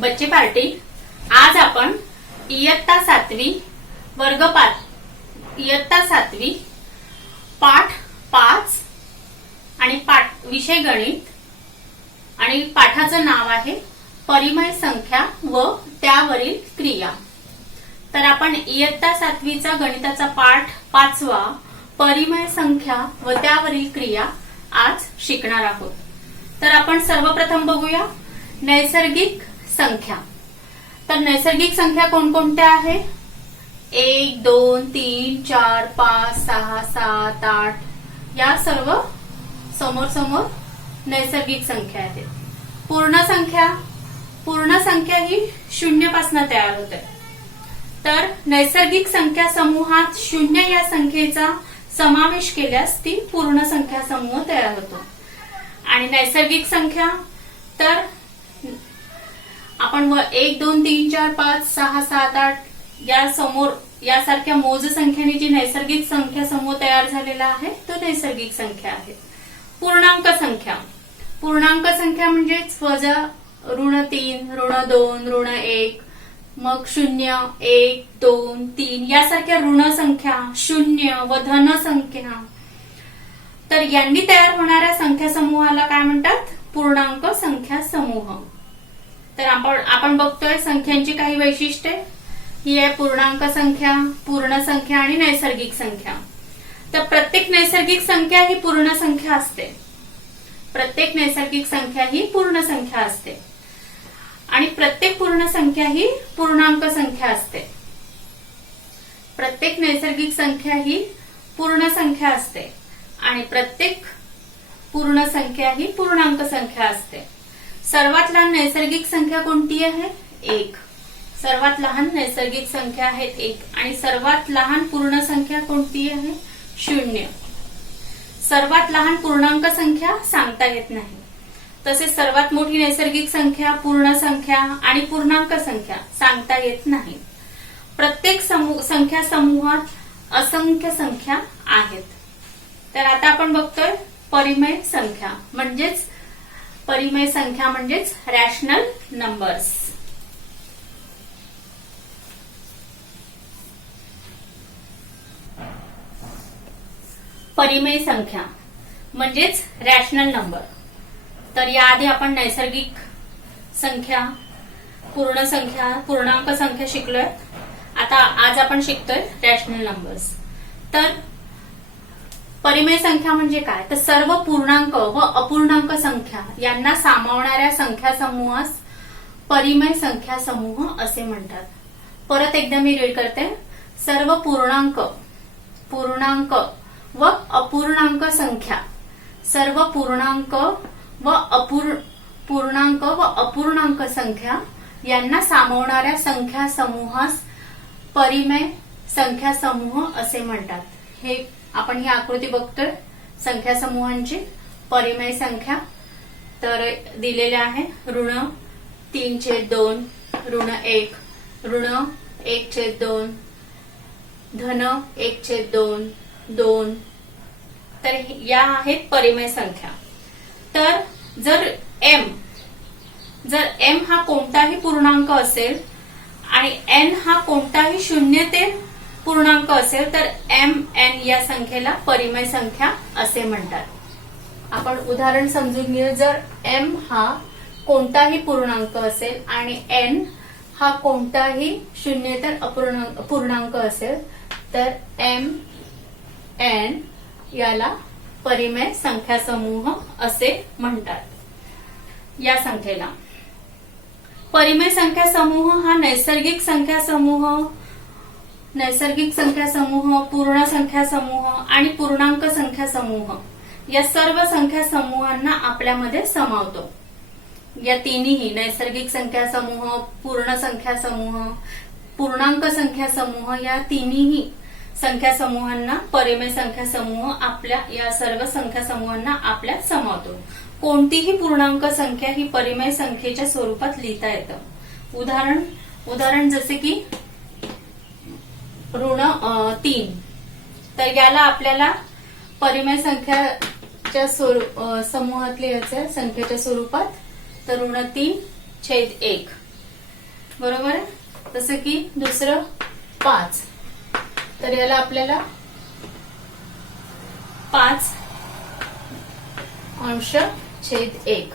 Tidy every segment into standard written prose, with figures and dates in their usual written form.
बच्चे पार्टी। आज आपण इयत्ता 7वी वर्ग 5 इयत्ता 7वी पाठ 5 आणि विषय गणित आणि पाठाचं नाव आहे परिमेय संख्या व त्यावरील क्रिया। तर आपण इयत्ता 7वीचा गणिताचा पाठ 5वा परिमेय संख्या व त्यावरील क्रिया आज शिकणार आहोत। तर आपण सर्वप्रथम बघूया नैसर्गिक संख्या। तर नैसर्गिक संख्या कोणकोणत्या आहे? 1 2 3 4 5 6 7 8 या सर्व समोर समोर नैसर्गिक संख्या आहेत। पूर्ण संख्या ही 0 पासून तयार होते। तर नैसर्गिक संख्या समूहात 0 या संख्येचा समावेश केल्यास ती पूर्ण संख्या समूह तयार होतो। आणि नैसर्गिक संख्या तर आपण 1 2 3 4 5 6 7 8 या समोर यासारख्या मोज संख्येने जी नैसर्गिक संख्या समूह तयार झालेला आहे तो नैसर्गिक संख्या आहे। पूर्णांक संख्या म्हणजे वजा -3 -2 -1 मग 0 1 2 3 यासारख्या ऋण संख्या 0 व धन संख्या। तर यांनी तयार होणाऱ्या संख्या समूहाला काय म्हणतात? पूर्णांक संख्या समूह। तर आपण बघतोय संख्यांची काही वैशिष्ट्ये। ही आहे पूर्णांक संख्या, पूर्ण संख्या आणि नैसर्गिक संख्या। तर प्रत्येक नैसर्गिक संख्या ही पूर्ण संख्या असते। प्रत्येक नैसर्गिक संख्या ही पूर्ण संख्या असते आणि प्रत्येक पूर्ण संख्या ही पूर्णांक संख्या असते। प्रत्येक नैसर्गिक संख्या ही पूर्ण संख्या असते आणि प्रत्येक पूर्ण संख्या ही पूर्णांक संख्या असते। सर्वात लहान नैसर्गिक संख्या कोणती आहे? 1। सर्वात लहान नैसर्गिक संख्या आहे 1 आणि सर्वात लहान पूर्ण संख्या कोणती आहे? 0। सर्वात लहान पूर्णांक संख्या सांगता येत नाही। तसेच सर्वात मोठी नैसर्गिक संख्या, पूर्ण संख्या आणि पूर्णांक संख्या सांगता येत नाही। प्रत्येक संख्या समूहात असंख्य संख्या आहेत। तर आता आपण बघतोय परिमेय संख्या म्हणजेच रॅशनल नंबर्स। परिमेय संख्या म्हणजेच रॅशनल नंबर। तर याआधी आपण नैसर्गिक संख्या, पूर्ण संख्या, पूर्णांक संख्या शिकलोय। आता आज आपण शिकतोय रॅशनल नंबर्स। तर परिमेय संख्या म्हणजे काय? तर सर्व पूर्णांक व अपूर्णांक संख्या यांना सामावणाऱ्या संख्या समूहास परिमेय संख्या समूह असे म्हणतात। परत एकदा मी रीड करते। सर्व पूर्णांक व अपूर्णांक संख्या, सर्व पूर्णांक व अपूर्णांक संख्या यांना सामावणाऱ्या संख्या समूहास परिमेय संख्या समूह असे म्हणतात। हे आपण ही आकृती बघतोय संख्या समूहांची परिमेय संख्या। तर दिलेल्या आहे ऋण 3/2, ऋण 1, ऋण 1/2, धन 1/2, 2। तर या आहेत परिमेय संख्या। तर जर m हा कोणताही पूर्णांक असेल आणि n हा कोणताही 0 ते पूर्णांक असेल तर mn या संख्येला परिमेय संख्या असे म्हणतात। आपण उदाहरण समजून घेऊ। जर m हा कोणताही पूर्णांक असेल आणि n हा कोणताही 0 तर पूर्णांक असेल तर mn याला परिमेय संख्या समूह असे म्हणतात। या संख्येला परिमेय संख्या समूह हा नैसर्गिक संख्या समूह, पूर्ण संख्या समूह आणि पूर्णांक संख्या समूह या सर्व संख्या समूहांना आपल्यामध्ये समावतो। या तिन्ही नैसर्गिक संख्या समूह, पूर्ण संख्या समूह, पूर्णांक संख्या समूह या तिन्ही संख्या समूहांना परिमेय संख्या समूह या सर्व संख्या समूहांना आपल्यात समावतो। कोणतीही पूर्णांक संख्या ही परिमेय संख्येच्या स्वरूपात लिहिता येतं। उदाहरण जसे की ऋण 3। तर याला आपल्याला परिमेय संख्याच्या समूहात लिहायचं संख्येच्या स्वरूपात। तर ऋण 3/1 बरोबर आहे. जसं की दुसरं 5, तर याला आपल्याला 5/1.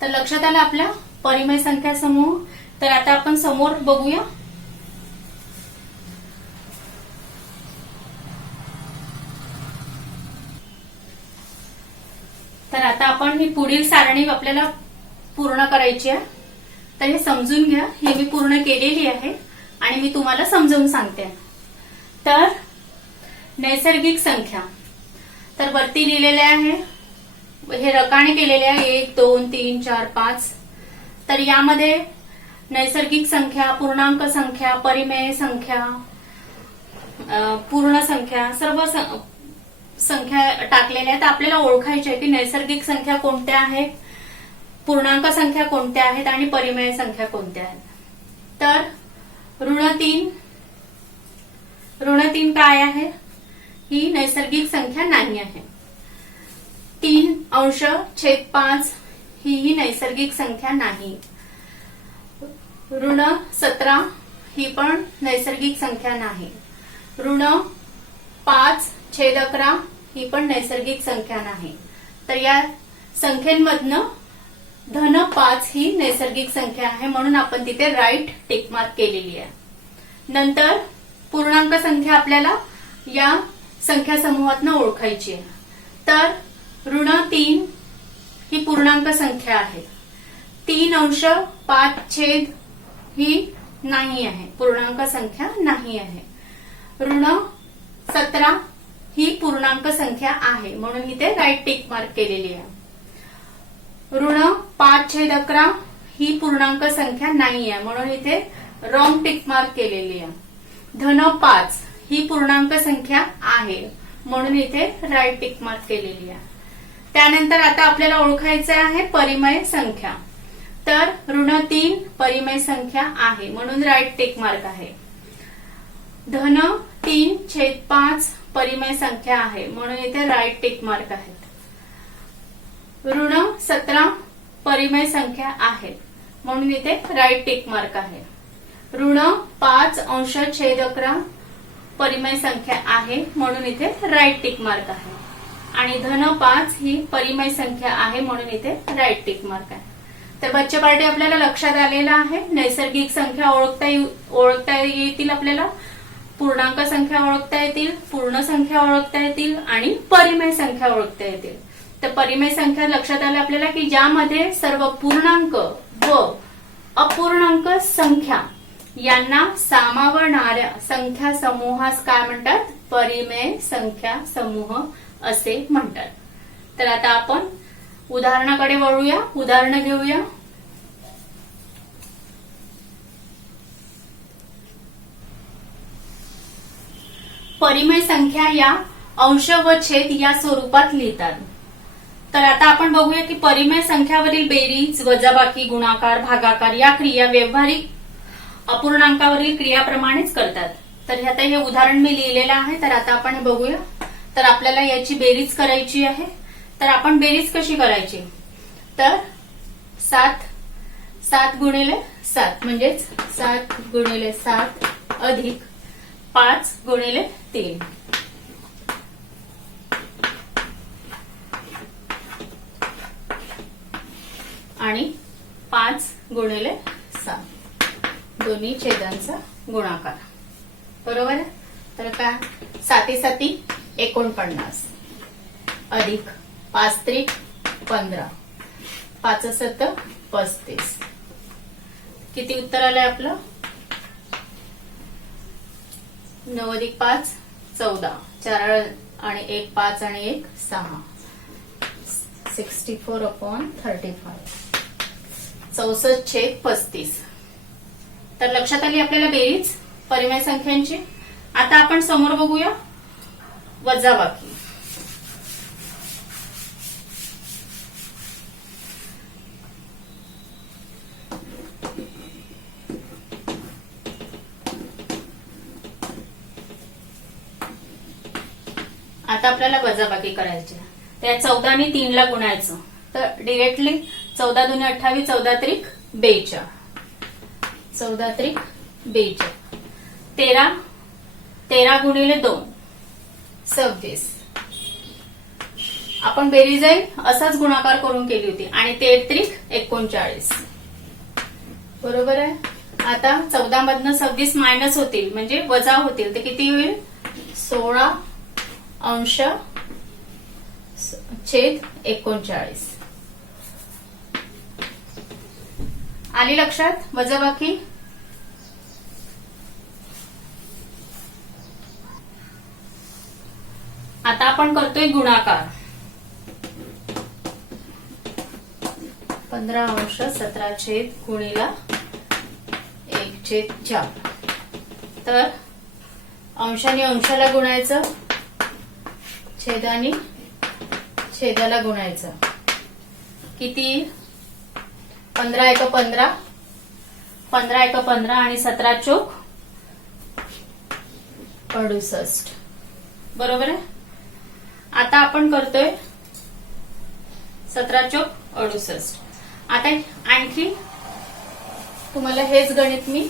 तर लक्षात आलं आपल्या परिमेय संख्या समूह. तर आता आपण समोर बघूया. तर आता आपण ही पुढील सारणी आपल्याला पूर्ण करायची आहे. तर हे समजून घ्या, हे मी पूर्ण केलेली आहे आणि मी तुम्हाला समजावून सांगते. तर नैसर्गिक संख्या, तर वरती लिहिलेले आहे, हे रकाने केलेले आहे 1 2 3 4 5. तर यामध्ये नैसर्गिक संख्या, पूर्णांक संख्या, परिमेय संख्या, पूर्ण संख्या, सर्व संख्या टाकलेल्या आहेत. आपल्याला ओळखायचे आहे की नैसर्गिक संख्या कोणत्या आहेत, पूर्णांक संख्या कोणत्या आहेत आणि परिमेय संख्या कोणत्या आहेत. तर ऋण 3 काय आहे? ही नैसर्गिक संख्या नाही आहे. 3/5 ही नैसर्गिक संख्या नाही. ऋण 17 ही पण नैसर्गिक संख्या नाही. ऋण 5/11 ही पण नैसर्गिक संख्या नाही. तर या संख्येमधनं धन 5 ही नैसर्गिक संख्या आहे, म्हणून आपण तिथे राईट टिक मार्क केलेली आहे. नंतर पूर्णांक संख्या आपल्याला या संख्या समूहातनं ओळखायची आहे. तर ऋण 3 ही पूर्णांक संख्या आहे. 3/5 ही नाही आहे, पूर्णांक संख्या नाही आहे. ऋण 17 ही पूर्णांक संख्या आहे, म्हणून इथे राईट टिक मार्क केलेली आहे. ऋण 5/11 ही पूर्णांक संख्या नाही आहे, म्हणून इथे रॉंग टिक मार्क केलेली आहे. धन 5 ही पूर्णांक संख्या आहे, म्हणून इथे राईट टिक मार्क केलेली आहे. त्यानंतर आता आपल्याला ओळखायचं आहे परिमेय संख्या. तर ऋण 3 परिमेय संख्या आहे, म्हणून राईट टिक मार्क आहे. धन 3/5 परिमेय संख्या आहे, म्हणून इथे राईट टिक मार्क आहेत. ऋण 17 परिमेय संख्या आहेत, म्हणून इथे राईट टिक मार्क आहे. ऋण 5/11 परिमेय संख्या आहे, म्हणून इथे राईट टिक मार्क आहे. आणि धन 5 ही परिमेय संख्या आहे, म्हणून इथे राईट टिक मार्क आहे. तर बच्चे पार्टी आपल्याला लक्षात आलेला आहे. नैसर्गिक संख्या ओळखता येतील, आपल्याला पूर्णांक संख्या ओळखता येतील, पूर्ण संख्या ओळखता येतील आणि परिमेय संख्या ओळखता येतील. तर परिमेय संख्या लक्षात आलं आपल्याला की ज्यामध्ये सर्व पूर्णांक व अपूर्णांक संख्या यांना सामावणाऱ्या संख्या समूहास काय म्हणतात? परिमेय संख्या समूह असे म्हणतात. तर आता आपण उदाहरणाकडे वळूया, उदाहरण घेऊया. परिमेय संख्या या अंश व छेद या स्वरूपात लिहितात. तर आता आपण बघूया की परिमेय संख्यावरील बेरीज, वजाबाकी, गुणाकार, भागाकार या क्रिया व्यवहारिक अपूर्णांकावरील क्रियाप्रमाणेच करतात. तर आता हे उदाहरण मी लिहिलेलं आहे. तर आता आपण हे बघूया. तर आपल्याला याची बेरीज करायची आहे. तर आपण बेरीज कशी करायची? तर 7 गुणिले 7 म्हणजेच 7 गुणिले 7 अधिक 5 गुणिले 3. आणि 5 गुणिले 7 दोन्ही छेदांचा गुणाकार. बरोबर आहे. तर काय 7 7 49 अधिक 5 3 15 5 7 35. किती उत्तर आलंय आपलं? 9 अधिक 5 14, 4 आणि 1 5 आणि 1 6, 64/35 64/35. तर लक्षात आली आपल्याला बेरीज परिमेय संख्यांची. आता आपण समोर बघूया वजाबाकी. आता आपल्याला वजाबाकी करायची. त्या 14 ने 3 ला गुणायचं. तर डिरेक्टली 14 दुने 28, 14 त्रिक 42, 14 त्रिक 42, 13 गुणिले 2 26. आपण बेरीज आहे असाच गुणाकार करून केली होती आणि 13 त्रिक 39. बरोबर आहे. आता 14 मधनं 26 मायनस होतील म्हणजे वजा होतील, ते किती होईल? 16 अंश छेद 39. आली लक्षात वजाबाकी? आता आपण करतोय गुणाकार. 15 अंश 17 छेद गुणिला 1/4. तर अंशाने अंशाला गुणायचं, छेदाने छेदाला गुणायचं. किती? 15 एक 15, 15 एक 15 आणि 17 चोक 68. बरोबर आहे. आता आपण करतोय 17 चोक 68. आता आणखी तुम्हाला हेच गणित मी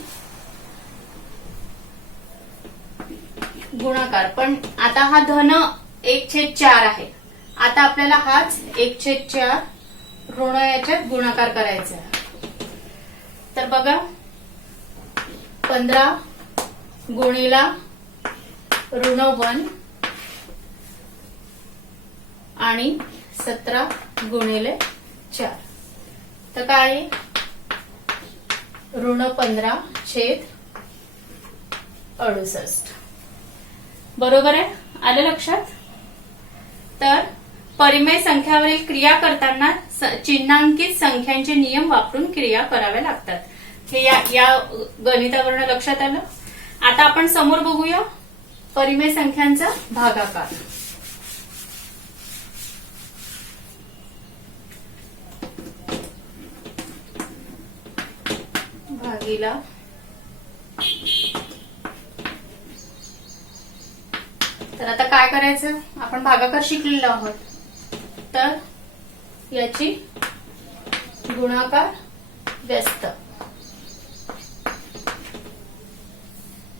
गुणाकार, पण आता हा धन 1/4 आहे. आता आपल्याला हाच 1/4 ऋण याच्यात गुणाकार करायचा आहे. तर बघा 15 गुणिला ऋण 1 आणि 17 गुणिले 4. तर काय? ऋण 15 छेद 68. बरोबर आहे. आलं लक्षात? तर परिमेय संख्यावरील क्रिया करताना चिन्हांकित संख्यांचे नियम वापरून क्रिया कराव्या लागतात. हे या गणितावरून लक्षात आलं. आता आपण समोर बघूया परिमेय संख्यांचा भागाकार. भागीला तर आता काय करायचं? आपण भागाकार शिकलेलो आहोत, तर याची गुणाकार व्यस्त.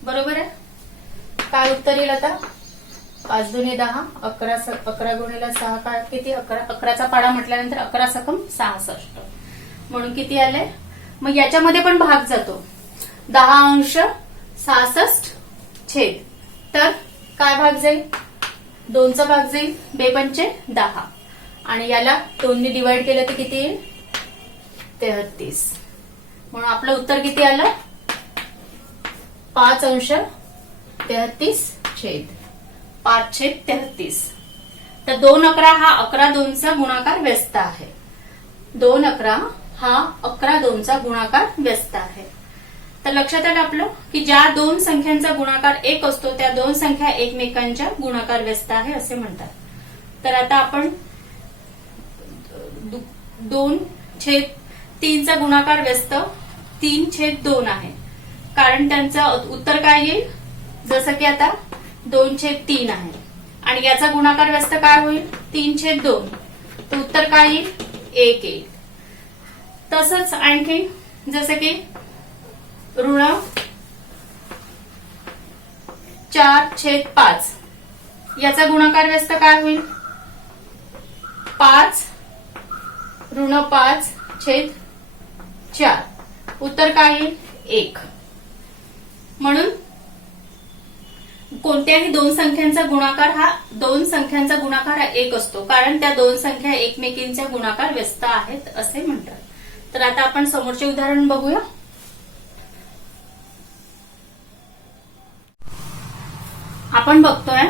बरोबर आहे. काय उत्तर येईल आता? 5 दुने 10, 11 गुणिला 6 काय किती? 11चा पाडा म्हटल्यानंतर 11 सकम 66. म्हणून किती आले? मग याच्यामध्ये पण भाग जातो. 10 अंश 66 छेद. तर काय भाग जाईल? 2चा भाग जाईल. 2 पंचे 10 आणि याला 2 ने डिवाइड केलं तर किती येईल? 33. म्हणून आपलं उत्तर किती आलं? 5 अंश 33 छेद 5/33. तर 2/11 हा 11/2चा गुणाकार व्यस्त आहे. 2/11 हा 11/2चा गुणाकार व्यस्त आहे. तर लक्षात आलं आपलं की ज्या दोन संख्यांचा गुणाकार 1 असतो त्या दोन संख्या एकमेकांच्या गुणाकार व्यस्त आहे असे म्हणतात. तर आता आपण 2/3चा गुणाकार व्यस्त 3/2 आहे. कारण त्यांचं उत्तर काय येईल? जसं की आता 2/3 आहे आणि याचा गुणाकार व्यस्त काय होईल? 3/2. तर उत्तर काय येईल? 1 येईल. तसंच आणखी जसं की ऋण 4/5 याचा गुणाकार व्यस्त काय होईल? 5 ऋण 5/4. उत्तर काय येईल? 1. म्हणून कोणत्याही दोन संख्यांचा गुणाकार हा 1 असतो, कारण त्या दोन संख्या एकमेकींचा गुणाकार व्यस्त आहेत असे म्हणतात. तर आता आपण समोरचे उदाहरण बघूया. आपण बघतोय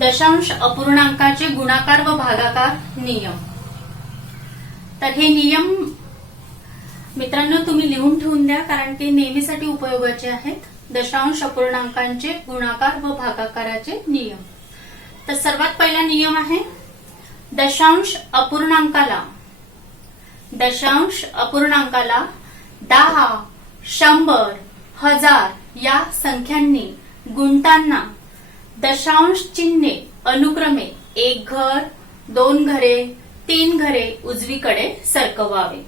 दशांश अपूर्णांकाचे गुणाकार व भागाकार नियम. तर हे नियम मित्रांनो तुम्ही लिहून ठेवून द्या, कारण ते नेहमीसाठी उपयोगाचे आहेत. दशांश अपूर्णांकांचे गुणाकार व भागाकाराचे नियम. तर सर्वात पहिला नियम आहे दशांश अपूर्णांकाला 10, 100, 1000 या संख्यांनी गुणताना दशांश चिन्हे अनुक्रमे 1 घर, 2 घरे, 3 घरे उजवीकडे सरकवावे.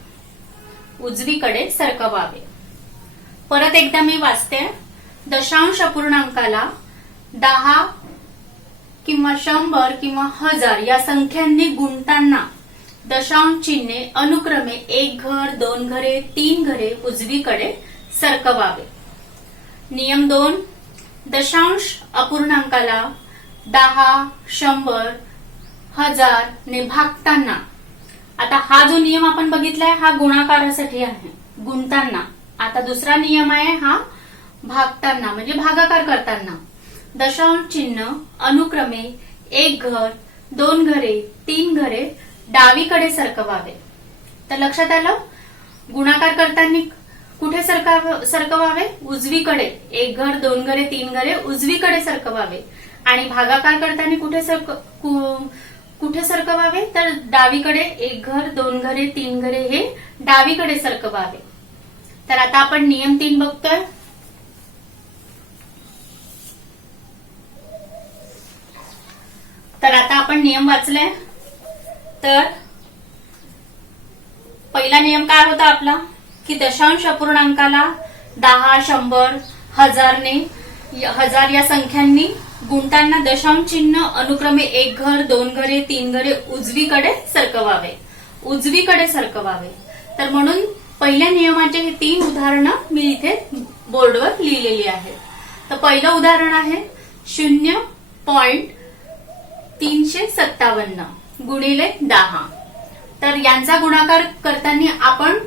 उजवीकडे सरकवावे. परत एकदा मी वाचते. दशांश अपूर्णांकाला 10 किंवा 100 किंवा 1000 या संख्यांनी गुणताना दशांश चिन्हे अनुक्रमे 1 घर, 2 घरे, 3 घरे उजवीकडे सरकवावे. नियम 2. दशांश अपूर्णांकाला 10, 100, 1000 ने भागताना. आता हा जो नियम आपण बघितलाय हा गुणाकारासाठी आहे, गुणताना. आता दुसरा नियम आहे हा भागताना म्हणजे भागाकार करताना. दशांश चिन्ह अनुक्रमे 1 घर, 2 घरे, 3 घरे डावीकडे सरकवावे. तर लक्षात आलं, गुणाकार करताना कुठे सरकवावे? उजवीकडे. 1 घर, 2 घरे, 3 घरे उजवीकडे सरकवावे. आणि भागाकार करताना कुठे सरकवावे? तर डावीकडे. 1 घर, 2 घरे, 3 घरे हे डावीकडे सरकवावे. तर आता आपण नियम 3 बघतोय. तर आता आपण नियम वाचले. तर पहिला नियम काय होता आपला की दशांश अपूर्णांकाला 10, 100, 1000 या संख्यांनी गुणताना दशांश चिन्ह अनुक्रमे 1 घर, 2 घरे, 3 घरे उजवीकडे सरकवावे. उजवीकडे सरकवावे. तर म्हणून पहिल्या नियमाचे हे 3 उदाहरणं मी इथे बोर्डवर लिहिलेली आहेत. तर पहिलं उदाहरण आहे 0.357 गुणिले 10. तर यांचा गुणाकार करताना आपण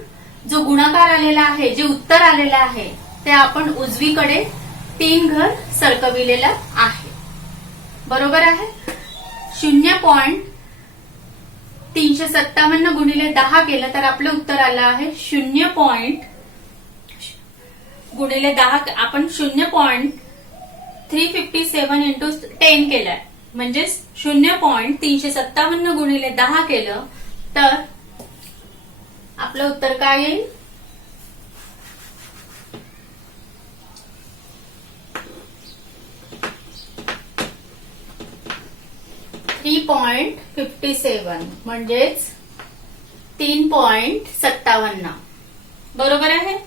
जो गुणाकार आलेला आहे, जे उत्तर आलेलं आहे ते आपण उजवीकडे 3 घर सरकविलेलं आहे. बरोबर आहे. 0.357 गुणिले 10 केलं तर आपलं उत्तर आलं आहे 0. गुणिले 10 आपण 0.357 इंटू 10 केलंय. म्हणजेच 0.357 गुणिले 10 केलं तर आपलं उत्तर काय येईल? 3.57 म्हणजेच 3.57. बरोबर आहे.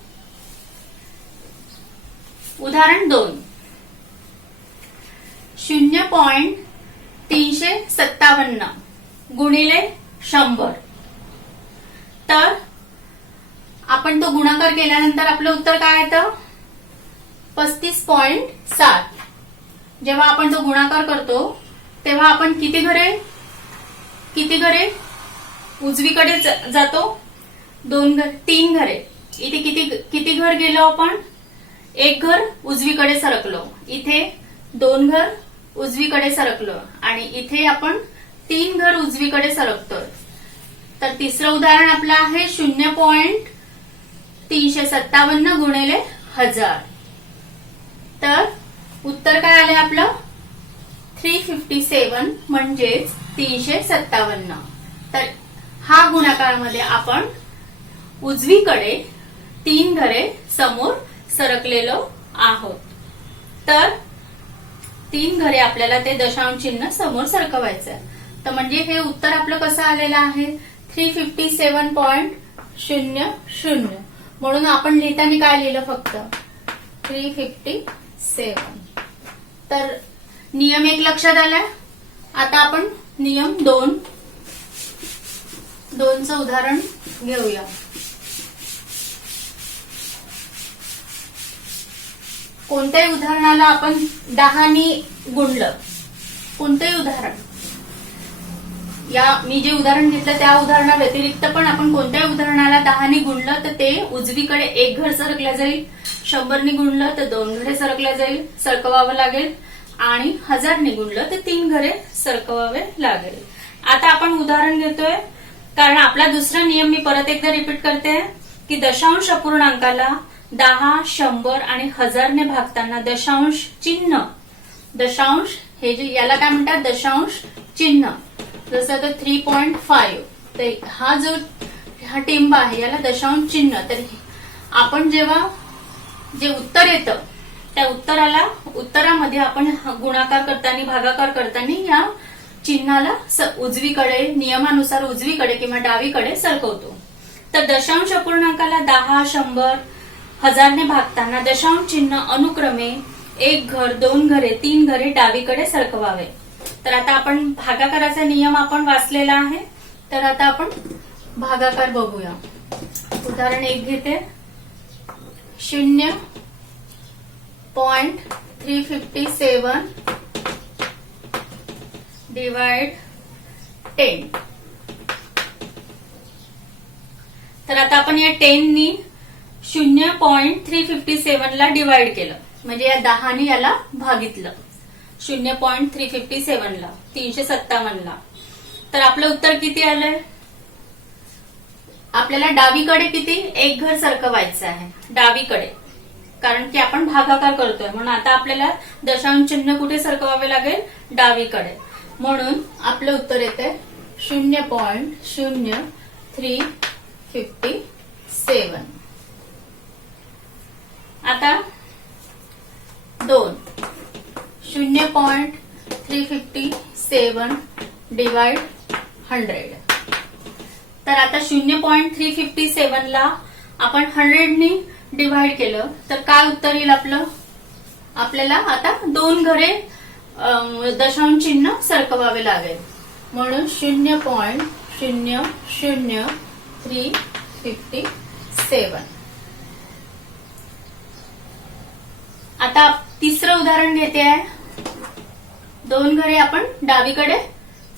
उदाहरण 2 0.357 गुणिले 100. तर आपण तो गुणाकार केल्यानंतर आपलं उत्तर काय येतं? 35.7. जेव्हा आपण तो गुणाकार करतो तेव्हा आपण किती घरे उजवीकडे जातो? 3 घरे. इथे किती घर गेलो आपण? 1 घर उजवीकडे सरकलो. इथे 2 घर उजवीकडे सरकलो आणि इथे आपण 3 घर उजवीकडे सरकतोय. तर तिसरं उदाहरण आपलं आहे 0.357 गुणिले 1000. तर उत्तर काय आले आपलं? 357 म्हणजेच 357. तर हा गुणाकारामध्ये आपण उजवीकडे 3 घरे समोर सरकलेलो आहोत. तर 3 घरे आपल्याला ते दशांश चिन्ह समोर सरकवायचं. तर म्हणजे हे उत्तर आपलं कसं आलेलं आहे? 357.00. म्हणून आपण लिहिताना काय लिहिलं? फक्त 357. तर नियम 1 लक्षात आला. आता आपण नियम 2चं उदाहरण घेऊया. कोणत्याही उदाहरणाला आपण 10 ने गुणलं. कोणतंही उदाहरण, मी जे उदाहरण घेतलं त्या उदाहरणा व्यतिरिक्त पण आपण कोणत्याही उदाहरणाला 10 ने गुणलं तर ते उजवीकडे 1 घर सरकलं जाईल. 100 ने गुणलं तर 2 घरे सरकवावं लागेल आणि 1000 ने गुणलं तर 3 घरे सरकवावे लागेल. आता आपण उदाहरण घेतोय कारण आपला दुसरा नियम मी परत एकदा रिपीट करते की दशांश अपूर्णांकाला 10, 100 आणि 1000 ने भागताना दशांश चिन्ह, दशांश हे जे याला काय म्हणतात? दशांश चिन्ह. जसं तर 3.5. तर हा टिंब आहे याला दशांश चिन्ह. तर आपण जेव्हा जे उत्तर येतं त्या उत्तरामध्ये आपण गुणाकार करताना भागाकार करताना या चिन्हाला उजवीकडे, नियमानुसार उजवीकडे किंवा डावीकडे सरकवतो. तर दशांश अपूर्णांकाला 10, 100, 1000 ने भागताना दशांश चिन्ह अनुक्रमे 1 घर, 2 घरे, 3 घरे डावीकडे सरकवावे. तर आता आपण भागाकाराचा नियम आपण वाचलेला आहे. तर आता आपण भागाकार बघूया. उदाहरण 1 घेते. 0.357 डिवाइड 10. तर आता आपण या 10 नी 0.357 ला डिवाइड केलं, म्हणजे या 10 ने याला भागितलं. 0.357 ला 357 ला. तर आपलं उत्तर किती आलंय? आपल्याला डावीकडे किती? 1 घर सरकवायचं आहे डावीकडे, कारण की आपण भागाकार करतोय. म्हणून आता आपल्याला दशांश चिन्ह कुठे सरकवावे लागेल? डावीकडे. म्हणून आपलं उत्तर येते 0.0357. आता 2. 0.357 डिवाइड 100. तर आता 0.357 ला आपण 100 ने डिवाइड केलं तर काय उत्तर येईल आपलं? आपल्याला आता 2 घरे दशांश चिन्ह सरकवावे लागेल. म्हणून 0.00357. आता तिसरं उदाहरण घेते आहे. 2 घरे आपण डावीकडे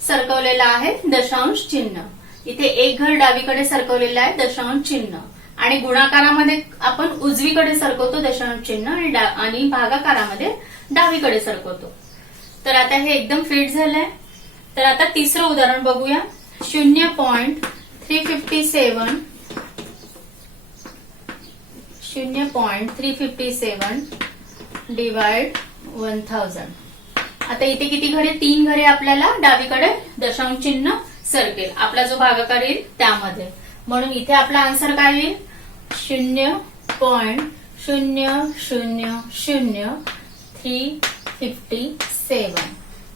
सरकवलेलं आहे दशांश चिन्ह. इथे 1 घर डावीकडे सरकवलेलं आहे दशांश चिन्ह, आणि गुणाकारामध्ये आपण उजवीकडे सरकवतो दशांश चिन्ह, आणि भागाकारामध्ये डावीकडे सरकवतो. तर आता हे एकदम फिट झालंय. तर आता तिसरं उदाहरण बघूया. 0.357 डिवाइड 1000. आता इथे किती घरे? 3 घरे आपल्याला डावीकडे दशांश चिन्ह सरकेल, आपला जो भागाकार येईल त्यामध्ये. म्हणून इथे आपला आन्सर काय येईल? 0.000357.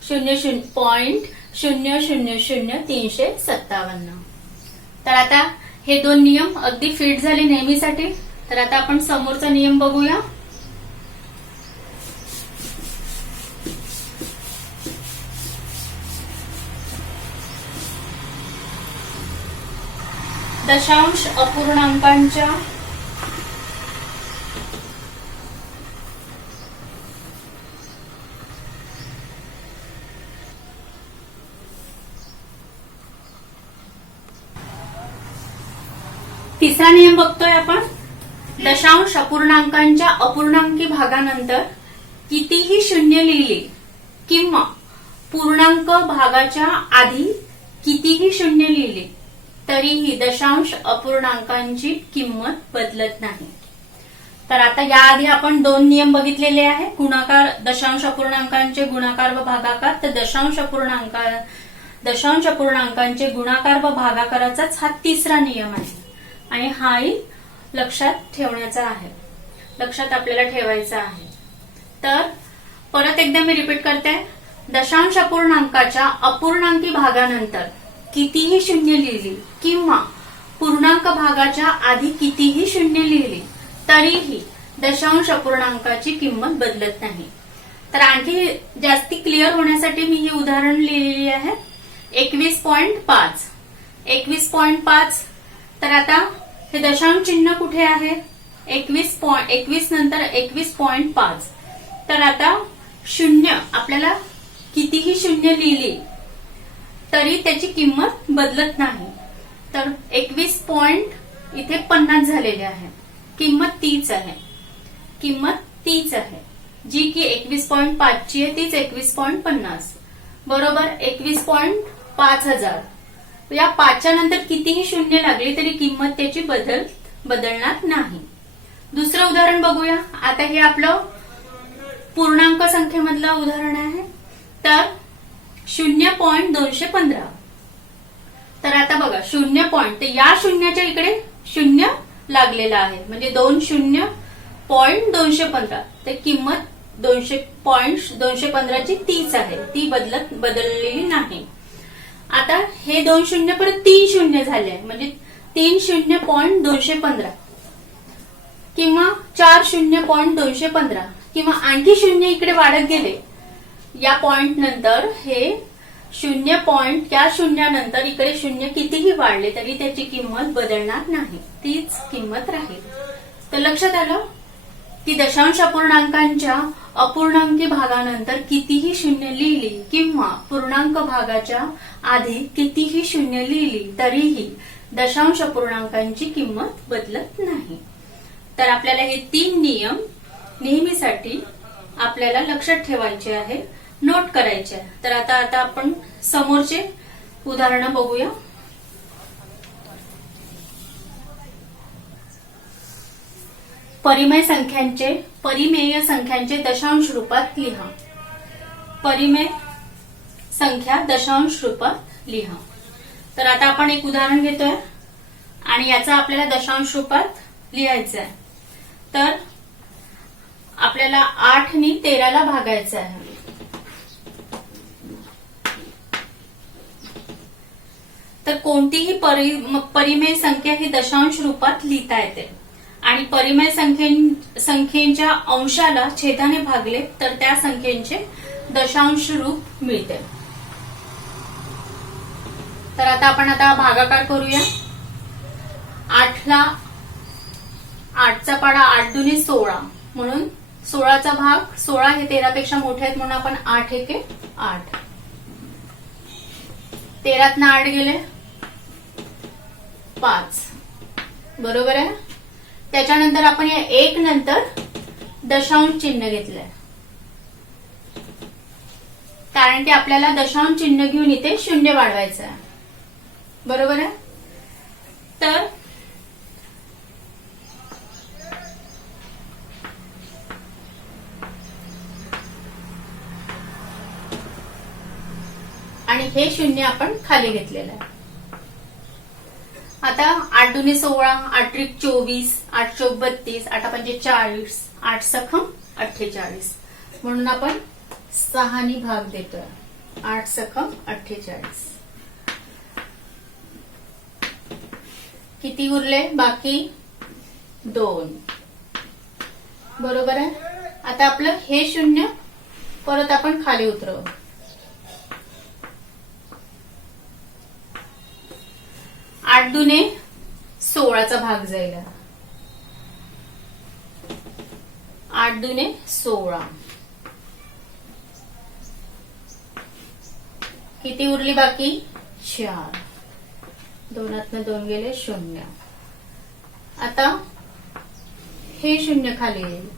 0.000357. तर आता हे 2 नियम अगदी फिट झाले नेहमीसाठी. तर आता आपण समोरचा नियम बघूया. दशांश अपूर्णांकांच्या तिसरा नियम बघतोय आपण. दशांश अपूर्णांकांच्या अपूर्णांकी भागानंतर कितीही शून्य लिहिले किंवा पूर्णांक भागाच्या आधी कितीही शून्य लिहिले तरीही दशांश अपूर्णांकांची किंमत बदलत नाही. तर आता याआधी आपण 2 नियम बघितलेले आहे. गुणाकार, दशांश अपूर्णांकांचे गुणाकार व भागाकार. तर दशांश अपूर्णांकांचे गुणाकार व भागाकाराचाच हा तिसरा नियम आहे, आणि हाही लक्षात ठेवण्याचा आहे, लक्षात आपल्याला ठेवायचा आहे. तर परत एकदा मी रिपीट करते. दशांश अपूर्णांकाच्या अपूर्णांकी भागानंतर कितीही शून्य लिहिली किंवा पूर्णांक भागाच्या आधी कितीही शून्य लिहिली तरीही दशांश अपूर्णांकाची किंमत बदलत नाही. तर आणखी जास्ती क्लिअर होण्यासाठी मी ही उदाहरण लिहिलेली आहे. 21.5. 21.5. तर आता हे दशांश चिन्ह कुठे आहे? 21 नंतर 21.5. तर आता शून्य, आपल्याला कितीही शून्य लिहिली तरी त्याची किंमत बदलत नाही. तर 21 इथे 50 झालेले आहे. किंमत तीच आहे, किंमत तीच आहे, जी की 21.5 ची आहे तीच 21.50. बरोबर 21.5000. या 5च्या नंतर कितीही शून्य लागले तरी किंमत त्याची बदलणार नाही. दुसरं उदाहरण बघूया. आता हे आपलं पूर्णांक संख्येमधलं उदाहरण आहे. तर 0.215. तर आता बघा 0 पॉइंट, तर या शून्याच्या इकडे शून्य लागलेला आहे, म्हणजे 2 0.215. तर किंमत 215ची 30 आहे, ती बदललेली नाही. आता हे 2 शून्य परत 3 शून्य झाले, म्हणजे 30.215 किंवा 40.215 किंवा आणखी शून्य इकडे वाढत गेले. या पॉइंट नंतर हे शून्य पॉइंट, या शून्यानंतर इकडे शून्य कितीही वाढले तरी त्याची किंमत बदलणार नाही, तीच किंमत राहील. तर लक्षात आलं की दशांश अपूर्णांकांच्या अपूर्णांकी भागानंतर कितीही शून्य लिहिली किंवा पूर्णांक भागाच्या आधी कितीही शून्य लिहिली तरीही दशांश अपूर्णांकांची किंमत बदलत नाही. तर आपल्याला हे 3 नियम नेहमीसाठी आपल्याला लक्षात ठेवायचे आहे, नोट करायचे आहे. तर आता आपण समोरचे उदाहरण बघूया. परिमेय संख्यांचे दशांश रूपात लिहा. परिमेय संख्या दशांश रूपात लिहा. तर आता आपण एक उदाहरण घेतोय आणि याचा आपल्याला दशांश रूपात लिहायचं आहे. तर आपल्याला 8 ने 13ला भागायचं आहे. तर कोणतीही परिमेय संख्या ही दशांश रूपात लिहिता येते आणि परिमेय संख्येच्या अंशाला छेदाने भागले तर त्या संख्येचे दशांश रूप मिळते. तर आपण भागाकार करूया. 8चा पाडा 8 दुनी 16 म्हणून 16चा भाग 16 हे 13 पेक्षा मोठे आहेत म्हणून आपण 8 एके 8. 13 8 गेले 5, बरोबर आहे. त्याच्यानंतर आपण या 1 नंतर दशांश चिन्ह घेतलंय, कारण की आपल्याला दशांश चिन्ह घेऊन इथे शून्य वाढवायचं आहे, बरोबर आहे. तर आणि हे शून्य आपण खाली घेतलेलं आहे. आता 8 दुनी 16, 8 त्रिक 24, 8 चौक 32, 8 पंचे 40, 8 सखम 48 म्हणून आपण 6 नी भाग देतोय. 8 सखम 48. किती उरले बाकी? 2, बरोबर आहे. आता आपलं हे शून्य परत आपण खाली उतरवू. 8 दुने 16चा भाग जाईल. 8 दुने 16. किती उरली बाकी? 4. 2तनं 2 गेले 0. आता हे शून्य खाली येईल.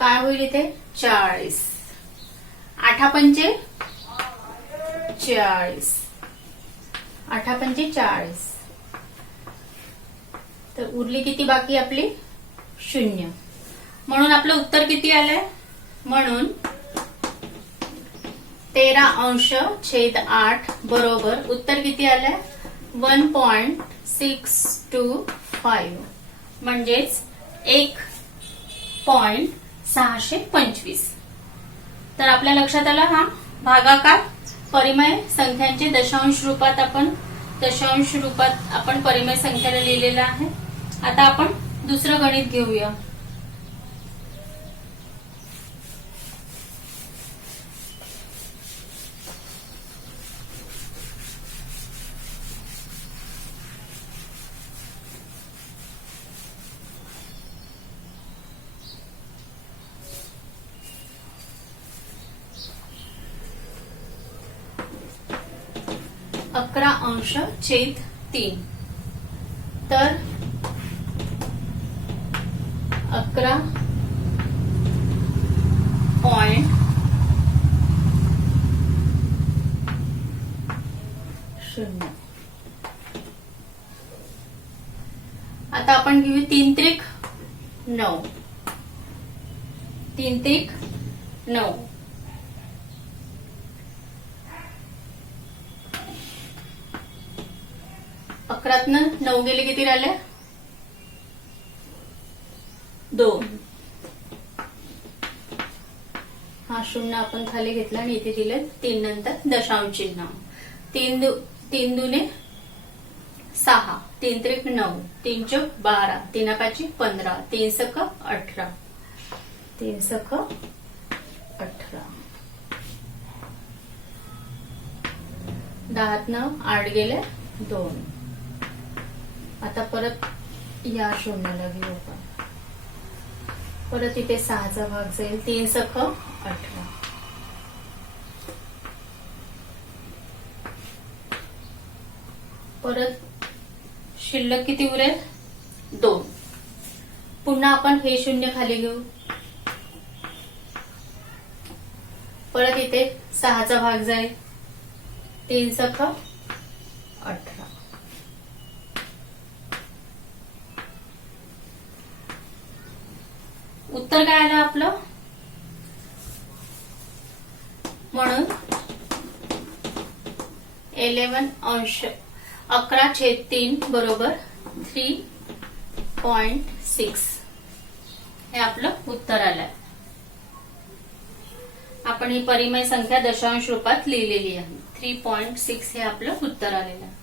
काय होईल इथे? 40. 8 पंचे 40. 8 पंचे 40. तर उरली किती बाकी आपली? 0. म्हणून आपलं उत्तर किती आलंय? म्हणून 13/8 बरोबर उत्तर किती आलंय? 1.625 म्हणजेच 1.625. तर आपल्या लक्षात आला हा भागाकार परिमेय संख्यांचे दशांश रूपात आपण परिमेय संख्याला लिहिलेला आहे. आता आपण दुसरं गणित घेऊया. (11/3) तर 11.0. आता आपण घेऊ 3 त्रिक 9. 3 त्रिक 9. 11तनं 9 गेले किती राहिले? 2. हा शून्य आपण खाली घेतला आणि इथे दिले 3 नंतर दशांश चिन्ह. 3 दुने 6, 3 त्रिक 9, 3 चौक 12, 3 पाची 15, 3 सक 18, 3 सक 18. 10 8 गेले 2. आता परत या शून्याला घेऊ आपण. परत इथे 6चा भाग जाईल. 3 सख 18. परत शिल्लक किती उरेल 2. पुन्हा आपण हे शून्य खाली घेऊ. परत इथे 6चा भाग जाईल. 3 सख 18. उत्तर काय आलं आपलं? म्हणून 11/3 बरोबर 3.6 हे आपलं उत्तर आलंय. आपण ही परिमेय संख्या दशांश रूपात लिहिलेली आहे. 3.6 हे आपलं उत्तर आलेलं आहे.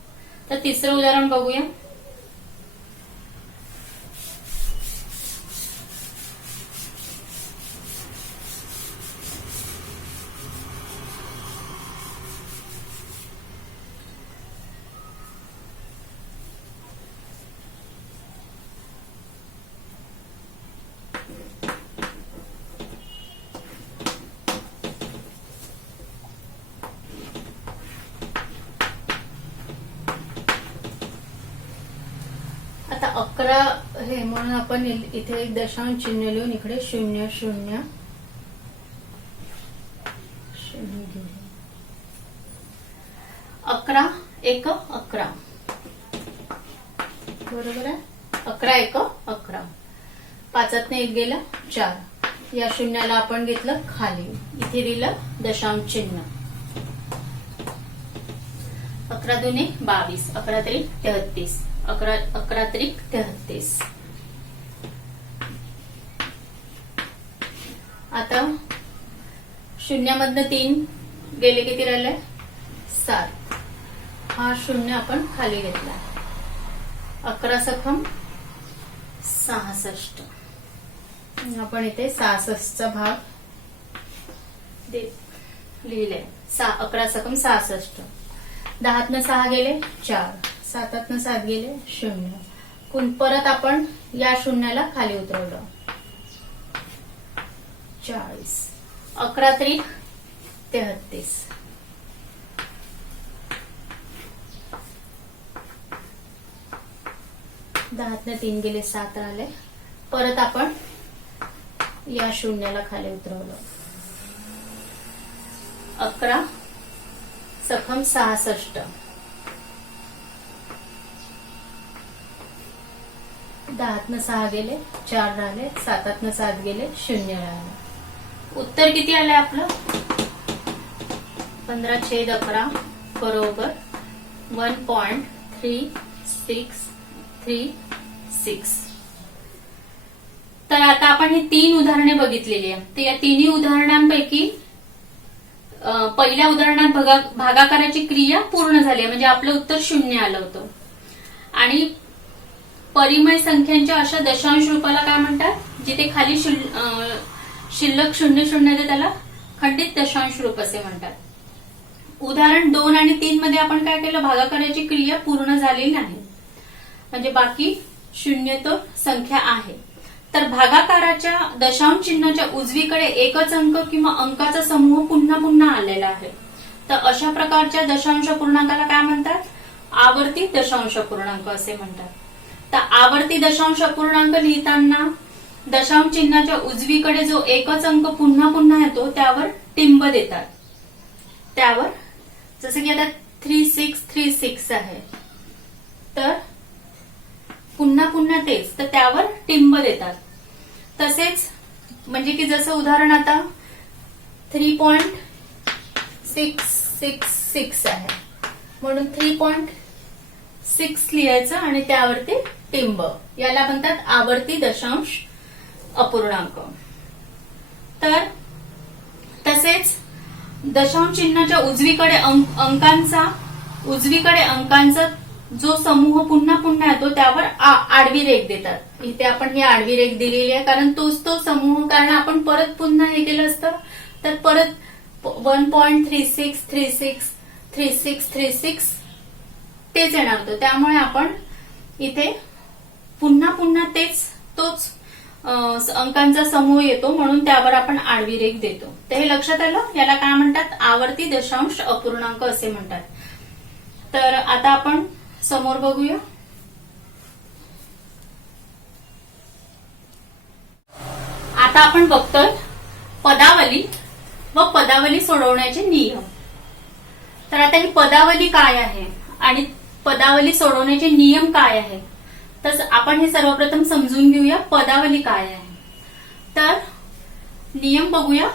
तर तिसरं उदाहरण बघूया. आता 11 हे म्हणून आपण इथे एक दशांश चिन्ह लिहून इकडे 0 0 0 11 1 11 बरोबर आहे. 11 1 11. 5 1 गेलं 4. या शून्याला आपण घेतलं खाली. इथे दिलं दशांश चिन्ह. 11 दुने 22, 11 त्रिक 33, 11 त्रिक 33. आता शून्यामधनं 3 गेले किती राहिले 7. हा शून्य आपण खाली घेतला. 11 सखम 66. आपण इथे 66चा भाग लिहिले. 11 सखम 66. 10 6 गेले 4, 7 7 गेले 0. परत आपण या शून्याला खाली उतरवलं. 40. 11 त्रिक 33. 10 3 गेले 7 आले. परत आपण या शून्याला खाली उतरवलं. 11 सखम 66. 10 6 गेले 4 राहिले. 7 7 गेले 0 राहिले. उत्तर किती आलंय आपलं 15/11 बरोबर 1.3636. तर आता आपण ही 3 उदाहरणे बघितलेली आहे. तर या तिन्ही उदाहरणांपैकी पहिल्या उदाहरणात भागाकाराची क्रिया पूर्ण झाली म्हणजे आपलं उत्तर 0 आलं होतं. आणि परिमेय संख्यांच्या अशा दशांश रूपाला काय म्हणतात जिथे खाली शिल्लक 0 0 येते त्याला खंडित दशांश रूप असे म्हणतात. उदाहरण 2 आणि 3 मध्ये आपण काय केलं भागाकाराची क्रिया पूर्ण झालेली नाही म्हणजे बाकी शून्येतर संख्या आहे. तर भागाकाराच्या दशांश चिन्हाच्या उजवीकडे एकच अंक किंवा अंकाचा समूह पुन्हा पुन्हा आलेला आहे. तर अशा प्रकारच्या दशांश पूर्णांकाला काय म्हणतात आवर्ती दशांश पूर्णांक असे म्हणतात. तर आवर्ती दशांश अपूर्णांक लिहिताना दशांश चिन्हाच्या उजवीकडे जो एकच अंक पुन्हा पुन्हा येतो त्यावर टिंब देतात. त्यावर जसं की आता 3636 आहे तर पुन्हा पुन्हा तेच तर त्यावर टिंब देतात. तसेच म्हणजे की जसं उदाहरण आता 3.666 आहे म्हणून 3.6 लिहायचं आणि त्यावरती टिंब याला म्हणतात आवर्ती दशांश अपूर्णांक. तर तसेच दशांश चिन्हाच्या उजवीकडे अंकांचा जो समूह पुन्हा पुन्हा येतो त्यावर आडवी रेघ देतात. इथे आपण ही आडवी रेघ दिलेली आहे कारण तोच तो समूह, कारण आपण परत पुन्हा हे केलं असतं तर परत 1.3636363636 तेच येणार होतं. त्यामुळे आपण इथे पुन्हा पुन्हा तोच अंकांचा समूह येतो म्हणून त्यावर आपण आडवी रेघ देतो. तर हे लक्षात आलं. याला काय म्हणतात? आवर्ती दशांश अपूर्णांक असे म्हणतात. तर आता आपण समोर बघूया. आता आपण बघतोय पदावली व पदावली सोडवण्याचे नियम. तर आता ही पदावली काय आहे आणि पदावली सोडवण्याचे नियम काय आहे, तर आपण हे सर्वप्रथम समजून घेऊया पदावली काय आहे. तर नियम बघूया.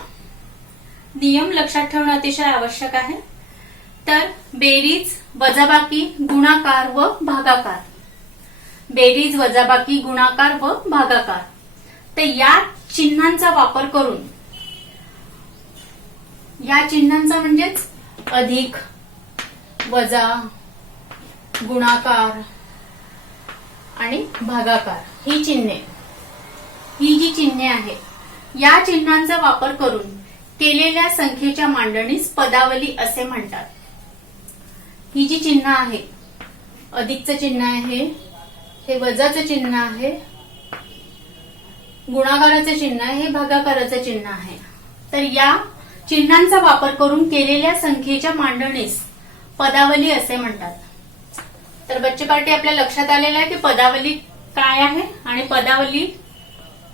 नियम लक्षात ठेवणं अतिशय आवश्यक आहे. तर बेरीज, वजाबाकी, गुणाकार व भागाकार. बेरीज, वजाबाकी, गुणाकार व भागाकार. तर या चिन्हांचा वापर करून, या चिन्हांचा म्हणजेच अधिक, वजा, गुणाकार आणि भागाकार ही जी चिन्हे आहेत, या चिन्हांचा वापर करून केलेल्या संख्येच्या मांडणीस पदावली असे म्हणतात. ही जी चिन्ह आहे, अधिकचं चिन्ह आहे, हे वजाचं चिन्ह आहे, गुणाकाराचं चिन्ह आहे, हे भागाकाराचं चिन्ह आहे. तर या चिन्हांचा वापर करून केलेल्या संख्येच्या मांडणीस पदावली असे म्हणतात. तर बच्चे पार्टी आपल्या लक्षात आलेलं आहे की पदावली काय आहे आणि पदावली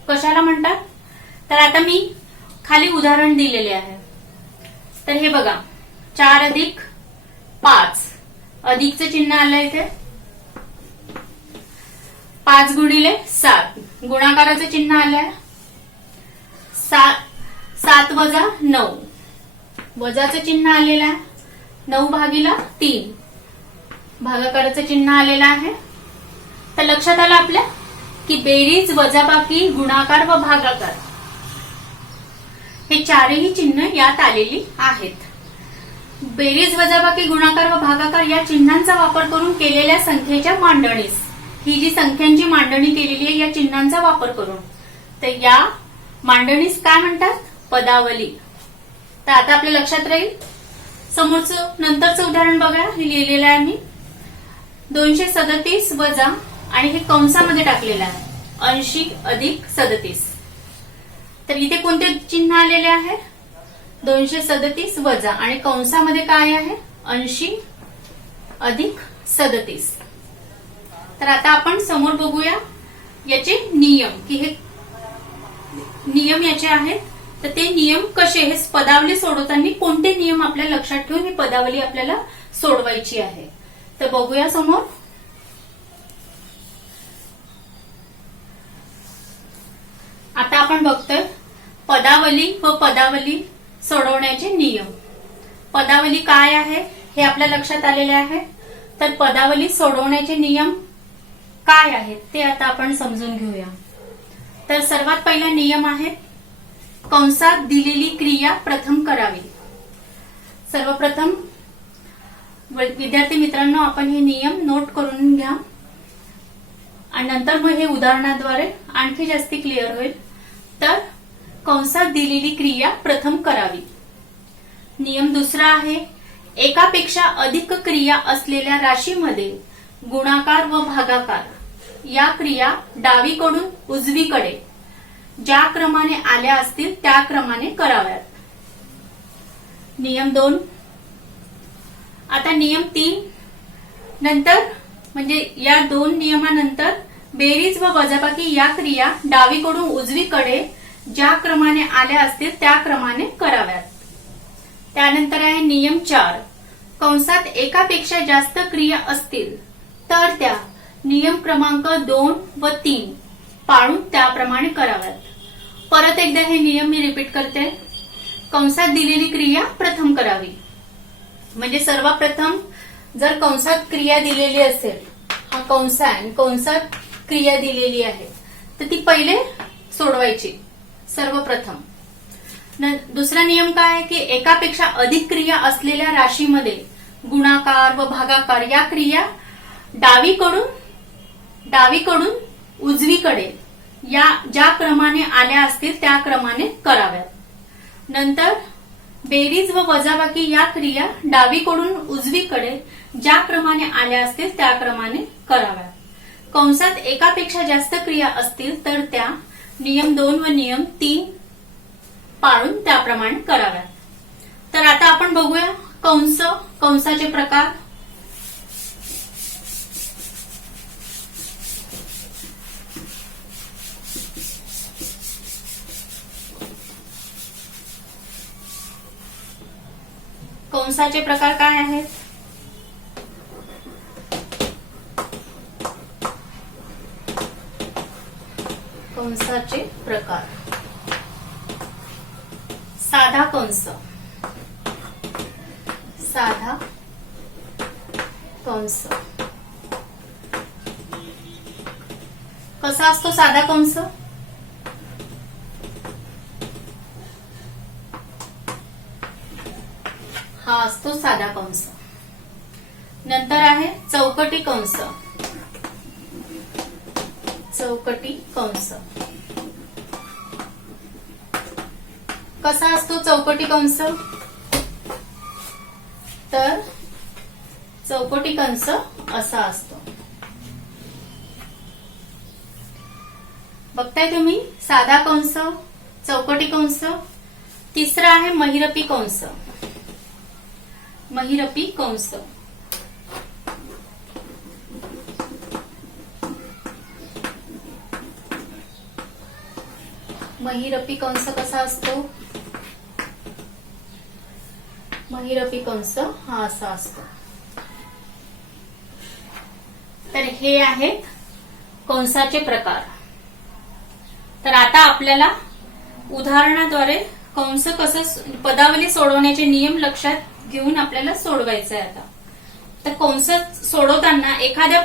कशाला म्हणतात. तर आता मी खाली उदाहरण दिलेले आहे. तर हे बघा, 4 अधिक 5, अधिकचं चिन्ह आलं इथे, 5 गुणिले 7, गुणाकाराचं चिन्ह आलंय, 7 वजा 9, वजाचं चिन्ह आलेलं आहे, 9 भागिले 3, भागाकाराचं चिन्ह आलेलं आहे. तर लक्षात आलं आपल्या की बेरीज, वजाबाकी, गुणाकार व भागाकार हे चारही चिन्ह यात आलेली आहेत. बेरीज, वजाबाकी, गुणाकार व भागाकार या चिन्हांचा वापर करून केलेल्या संख्येच्या मांडणीस, ही जी संख्यांची मांडणी केलेली आहे या चिन्हांचा वापर करून, तर या मांडणीस काय म्हणतात? पदावली. तर आता आपल्या लक्षात राहील. समोरचं नंतरचं उदाहरण बघा, हे लिहिलेलं आहे मी, 237 वजा आणि हे कंसामध्ये टाकलेलं आहे 80 अधिक 37. तर इथे कोणते चिन्ह आलेले आहे? 237 वजा आणि कंसामध्ये काय आहे? 80 अधिक 37. तर आता आपण समोर बघूया याचे नियम, की हे नियम याचे आहेत. तर ते नियम कसे, हे पदावली सोडवताना कोणते नियम आपल्या लक्षात ठेवून ही पदावली आपल्याला सोडवायची आहे. तर बघूया समोर. आता आपण बघतोय पदावली व पदावली सोडवण्याचे नियम. पदावली काय आहे हे आपल्या लक्षात आलेले आहे. तर पदावली सोडवण्याचे नियम काय आहेत ते आता आपण समजून घेऊया. तर सर्वात पहिला नियम आहे कंसात दिलेली क्रिया प्रथम करावी. सर्वप्रथम विद्यार्थी मित्रांनो आपण हे नियम नोट करून घ्या आणि नंतर मग हे उदाहरणाद्वारे आणखी जास्ती क्लिअर होईल. तर कंसात दिलेली क्रिया प्रथम करावी. नियम दुसरा आहे एकापेक्षा अधिक क्रिया असलेल्या राशीमध्ये गुणाकार व भागाकार या क्रिया डावीकडून उजवीकडे ज्या क्रमाने आल्या असतील त्या क्रमाने कराव्यात. नियम 2. आता नियम 3 नंतर म्हणजे या 2 नियमानंतर बेरीज व वजाबाकी या क्रिया डावीकडून उजवीकडे ज्या क्रमाने आल्या असतील त्या क्रमाने कराव्यात. त्यानंतर आहे नियम 4. कंसात एकापेक्षा जास्त क्रिया असतील तर त्या नियम क्रमांक 2 व 3 पाळून त्याप्रमाणे कराव्यात. परत एकदा हे नियम मी रिपीट करते. कंसात दिलेली क्रिया प्रथम करावी. म्हणजे सर्वप्रथम जर कंसात क्रिया दिलेली असेल, हा कंस आहे, कंसात क्रिया दिलेली आहे, तर ती पहिले सोडवायची सर्वप्रथम. दुसरा नियम काय आहे की एकापेक्षा अधिक क्रिया असलेल्या राशीमध्ये गुणाकार व भागाकार या क्रिया डावीकडून उजवीकडे या ज्या क्रमाने आल्या असतील त्या क्रमाने कराव्यात. नंतर बेरीज व वजाबाकी या क्रिया डावीकडून उजवीकडे ज्या क्रमाने आल्या असतील त्या क्रमाने कराव्यात. कंसात एकापेक्षा जास्त क्रिया असतील तर त्या नियम 2 व नियम 3 पाळून त्याप्रमाणे कराव्यात. तर आता आपण बघूया कंसाचे प्रकार. कंसाचे प्रकार काय आहेत? कंसाचे प्रकार. साधा कंस. साधा कंस कसा असतो साधा कंस? हा असतो साधा कंस. नंतर आहे चौकटी कंस. चौकटी कंस कसा असतो चौकटी कंस? तर चौकटी कंस असा असतो. बघताय तुम्ही साधा कंस, चौकटी कंस. तिसरा आहे महिरपी कंस. महिरपी कंस महिरपी कंस कसा असतो? महिरपी कंस हा असा असतो. तर हे आहेत कंसाचे प्रकार. तर आता आपल्याला उदाहरणाद्वारे कंस कसं पदावली सोडवण्याचे नियम लक्षात घेऊन आपल्याला सोडवायचं आहे. आता तर कंस सोडवताना एखाद्या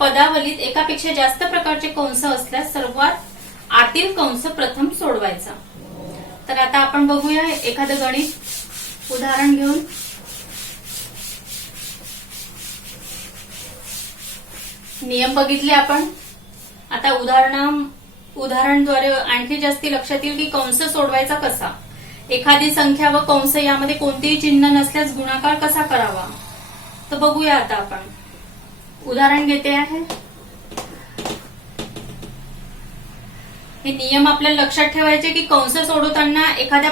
पदावलीत एकापेक्षा जास्त प्रकारचे कंस असल्यास सर्वात आतील कंस प्रथम सोडवायचा. तर आता आपण बघूया एखादं गणित उदाहरण घेऊन. नियम बघितले आपण. आता उदाहरणद्वारे आणखी जास्ती लक्षात येईल की कंस सोडवायचा कसा. एखादी संख्या व कंस यामध्ये कोणतेही चिन्ह नसल्यास गुणाकार कसा करावा. तर बघूया आता आपण. उदाहरण घेते आहे. हे नियम आपल्याला लक्षात ठेवायचे की कंस सोडवताना एखाद्या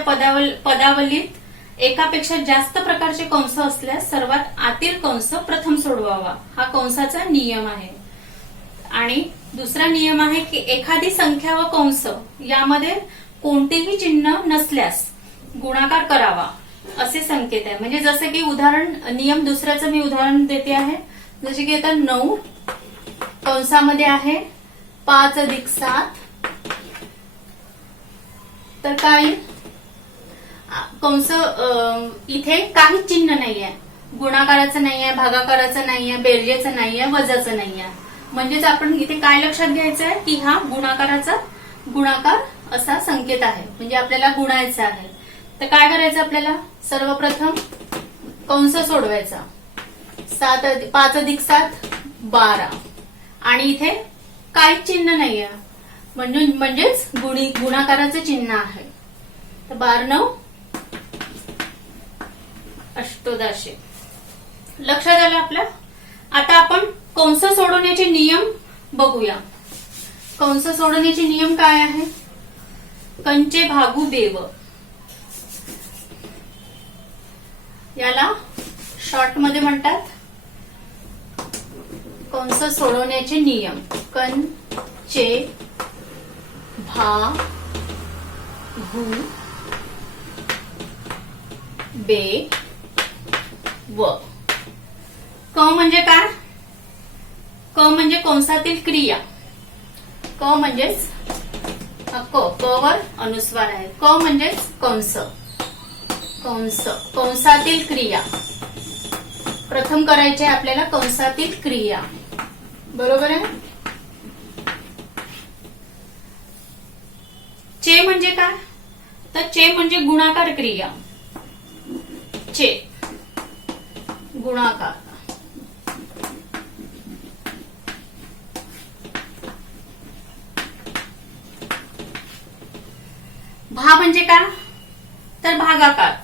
पदावलीत एकापेक्षा जास्त प्रकारचे कंस असल्यास सर्वात आतील कंस प्रथम सोडवावा. हा कंसाचा नियम आहे. आणि दुसरा नियम आहे की एखादी संख्या व कंस यामध्ये कोणतेही चिन्ह नसल्यास गुणाकार करावा असे संकेत आहे. म्हणजे जसं की नियम दुसऱ्याचं मी उदाहरण देते आहे. जसे की आता 9 कंसामध्ये आहे 5 अधिक 7. तर काय कंस इथे काही चिन्ह नाहीये. गुणाकाराचं नाहीये, भागाकाराचं नाहीये, बेरजेचं नाहीये, वजाचं नाहीये. म्हणजेच आपण इथे काय लक्षात घ्यायचं आहे की हा गुणाकार असा संकेत आहे. म्हणजे आपल्याला गुणायचा आहे. तर काय करायचं आपल्याला? सर्वप्रथम कंस सोडवायचा. 5 अधिक 7 12. आणि इथे काहीच चिन्ह नाहीये. म्हणजेच गुणाकाराचं चिन्ह आहे. तर 12 9 18. लक्षात आलं आपल्या. आता आपण कंस सोडवण्याचे नियम बघूया. कंस सोडवण्याचे नियम काय आहे? कंचे भागू देव. याला शॉर्ट मध्ये म्हणतात कंस सोडवण्याचे नियम. कंचे भागू बे व. क म्हणजे काय? क म्हणजे कंसातील क्रिया. क म्हणजेच क वर अनुस्वार आहे. क म्हणजेच कंस. कंसातील क्रिया प्रथम करायचे आपल्याला. कंसातील क्रिया बरोबर आहे. चे म्हणजे काय? तर चे म्हणजे गुणाकार क्रिया. चे गुणाकार. भा म्हणजे काय, तर भागाकार.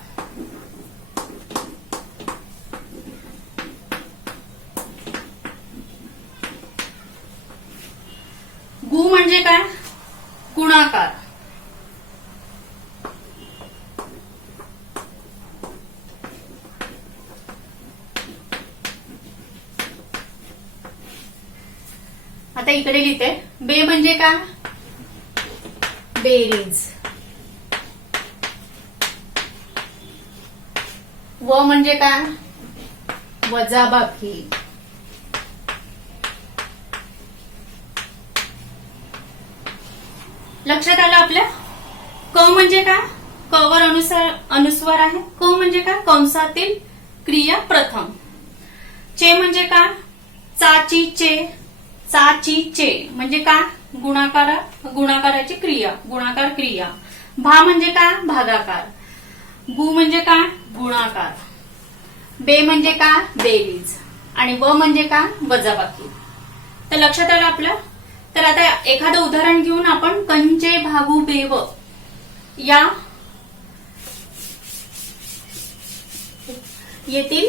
गु म्हणजे काय, गुणाकार. आता इकडे लिहिते. बे म्हणजे काय, बेरीज. व म्हणजे काय, वजाबाकी. लक्षात आलं आपल्या. क म्हणजे काय, क वर अनुस्वार आहे. क म्हणजे काय, कंसातील क्रिया प्रथम. चे म्हणजे काय, चाची चे. चाची चे म्हणजे काय, गुणाकाराची क्रिया, गुणाकार क्रिया. भा म्हणजे काय, भागाकार. गु म्हणजे काय, गुणाकार. बे म्हणजे काय, बेरीज. आणि व म्हणजे काय, वजाबाकी. तर लक्षात आलं आपलं. तर आता एखादं उदाहरण घेऊन आपण कंचे भागू बेव या येतील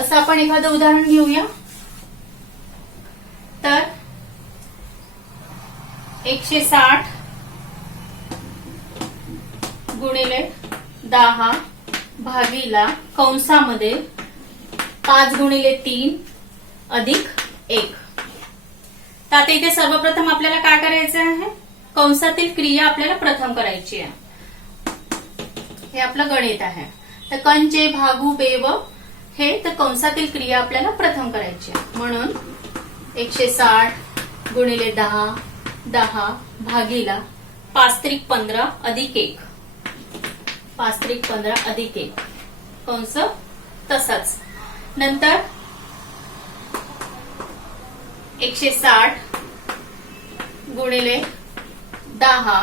असं आपण एखादं उदाहरण घेऊया. तर 160 गुणिले 10 भागीला कंसामध्ये 5 गुणिले 3 अधिक 1. तर आता इथे सर्वप्रथम आपल्याला काय करायचं आहे, कंसातील क्रिया आपल्याला प्रथम करायची आहे. हे आपलं गणित आहे. तर कंचे भागू बेव हे तर कंसातील क्रिया आपल्याला प्रथम करायची आहे. म्हणून 160 गुणिले 10 भागीला 5×15 अधिक 1. 5×15 अधिक 1 कंस तसाच. नंतर 160 गुणिले 10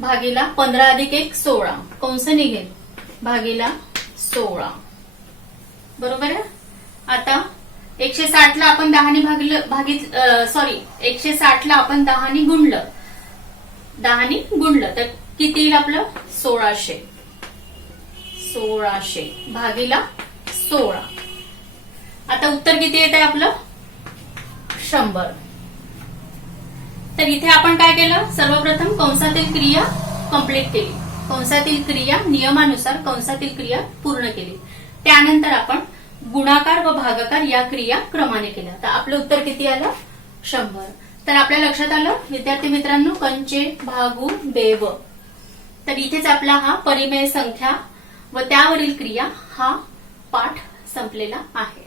भागीला 15 अधिक 1 16 कंस निघेल भागीला 16. बरोबर आहे. आता 160 ला आपण 10 ने 160 ला आपण 10 ने गुणलं तर किती येईल आपलं, 1600. 1600 भागीला 16. आता उत्तर किती येत आहे आपलं, 100. तर इथे आपण काय केलं, सर्वप्रथम कंसातील क्रिया कंप्लीट केली. कंसातील क्रिया नियमानुसार कंसातील क्रिया पूर्ण केली. त्यानंतर आपण गुणाकार व भागाकार या क्रिया क्रमाने केल्या. तर आपलं उत्तर किती आलं, 100. तर आपल्या लक्षात आलं विद्यार्थी मित्रांनो, कंचे भागू बेव. तर इथेच आपला हा परिमेय संख्या व त्यावरील क्रिया हा पाठ संपलेला आहे.